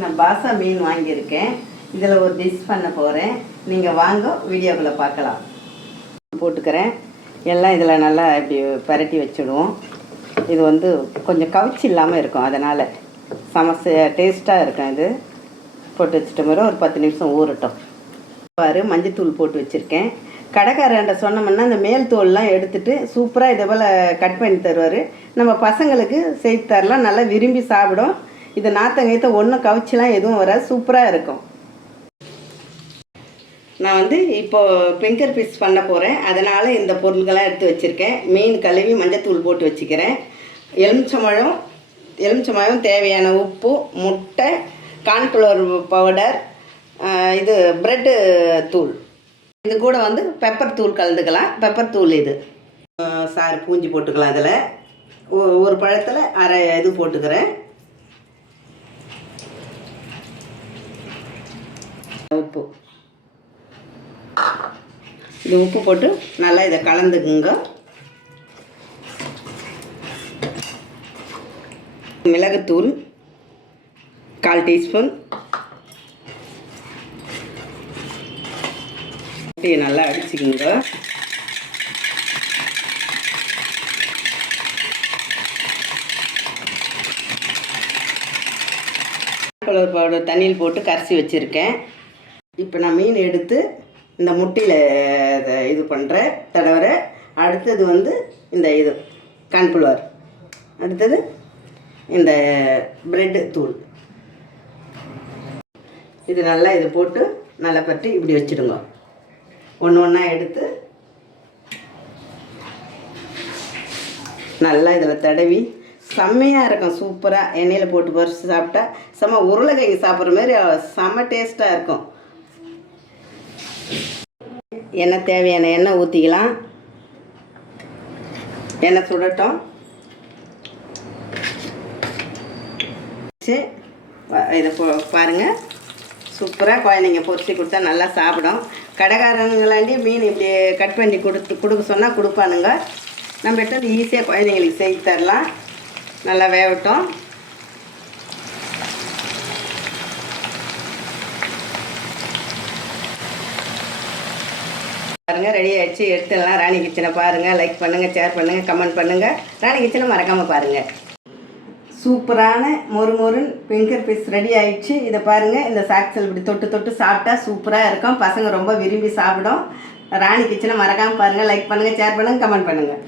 நான் பாசா மீன் வாங்கியிருக்கேன். இதில் ஒரு டிஷ் பண்ண போகிறேன். நீங்கள் வாங்க வீடியோக்குள்ளே பார்க்கலாம். போட்டுக்கிறேன். எல்லாம் இதில் நல்லா இப்படி பரட்டி வச்சுடுவோம். இது வந்து கொஞ்சம் கவுச்சி இல்லாமல் இருக்கும், அதனால் டேஸ்ட்டாக இருக்கும். இது போட்டு வச்சுட்ட மாதிரி ஒரு 10 நிமிஷம் ஊறட்டும். பாரு, மஞ்சத்தூள் போட்டு வச்சுருக்கேன். கடைக்காரன்ட்ட சொன்னோம்னா இந்த மேல் தோல்லாம் எடுத்துகிட்டு சூப்பராக இதை போல் கட் பண்ணி தருவார். நம்ம பசங்களுக்கு செய்து தரலாம், நல்லா விரும்பி சாப்பிடும். இது நாத்தங்கத்தை ஒன்றும் கவுச்சிலாம் எதுவும் வராது, சூப்பராக இருக்கும். நான் வந்து இப்போது ஃபிங்கர் ஃபிஷ் பண்ண போகிறேன். அதனால் இந்த பொருட்கள்லாம் எடுத்து வச்சுருக்கேன். மீன் கழுவி மஞ்சத்தூள் போட்டு வச்சுக்கிறேன். எலுமிச்சம்பழம் தேவையான உப்பு, முட்டை, கார்ன்ஃப்ளவர் பவுடர், இது ப்ரெட்டு தூள். இது கூட வந்து பெப்பர் தூள் கலந்துக்கலாம். பெப்பர் தூள் இது சாறு பூஞ்சி போட்டுக்கலாம். அதில் ஒரு பழத்தில் அரை இது போட்டுக்கிறேன். உப்பு, இது உப்பு போட்டு நல்லா இதை கலந்துக்குங்க. மிளகுத்தூள் 1/4 டீஸ்பூன். நல்லா அடிச்சுக்குங்க. கார்ன்ஃப்ளவர் பவுடர் தண்ணியில் போட்டு கரைச்சி வச்சுருக்கேன். இப்போ நான் மீன் எடுத்து இந்த முட்டையில் இது பண்ணுறேன், தடவை. அடுத்தது வந்து இந்த இது கார்ன்ஃப்ளவர், அடுத்தது இந்த ப்ரெட்டு தூள். இது நல்லா இது போட்டு நல்லா பற்றி இப்படி வச்சுடுங்க. ஒன்று ஒன்றா எடுத்து நல்லா இதில் தடவி செம்மையாக இருக்கும். சூப்பராக எண்ணெயில் போட்டு பொரிச்சு சாப்பிட்டா செம்ம உருளைக்கிழங்கு சாப்பிட்ற மாதிரி செம்ம டேஸ்ட்டாக இருக்கும். எண்ணெய் தேவையான எண்ணெய் ஊற்றிக்கலாம். எண்ணெய் சுடட்டும். இதை பாருங்கள், சூப்பராக குழந்தைங்க பொரிச்சு கொடுத்தா நல்லா சாப்பிடும். கடைக்காரங்களாண்டி மீன் இப்படி கட் பண்ணி கொடுக்க சொன்னால் கொடுப்பானுங்க. நம்ம எடுத்து ஈஸியாக குழந்தைங்களுக்கு செய்து தரலாம். நல்லா வேகட்டும். பாருங்கள், ரெடி ஆகிடுச்சு. எடுத்துடலாம். ராணி கிச்சனை பாருங்கள், லைக் பண்ணுங்கள், ஷேர் பண்ணுங்கள், கமெண்ட் பண்ணுங்கள். ராணி கிச்சனை மறக்காமல் பாருங்கள். சூப்பரான மொறுமொறுன்னு ஃபிங்கர் ஃபிஷ் ரெடி ஆகிடுச்சு. இதை பாருங்கள், இந்த சாக்ஸில் இப்படி தொட்டு தொட்டு சாப்பிட்டா சூப்பராக இருக்கும். பசங்க ரொம்ப விரும்பி சாப்பிடும். ராணி கிச்சனை மறக்காமல் பாருங்கள், லைக் பண்ணுங்கள், ஷேர் பண்ணுங்கள், கமெண்ட் பண்ணுங்கள்.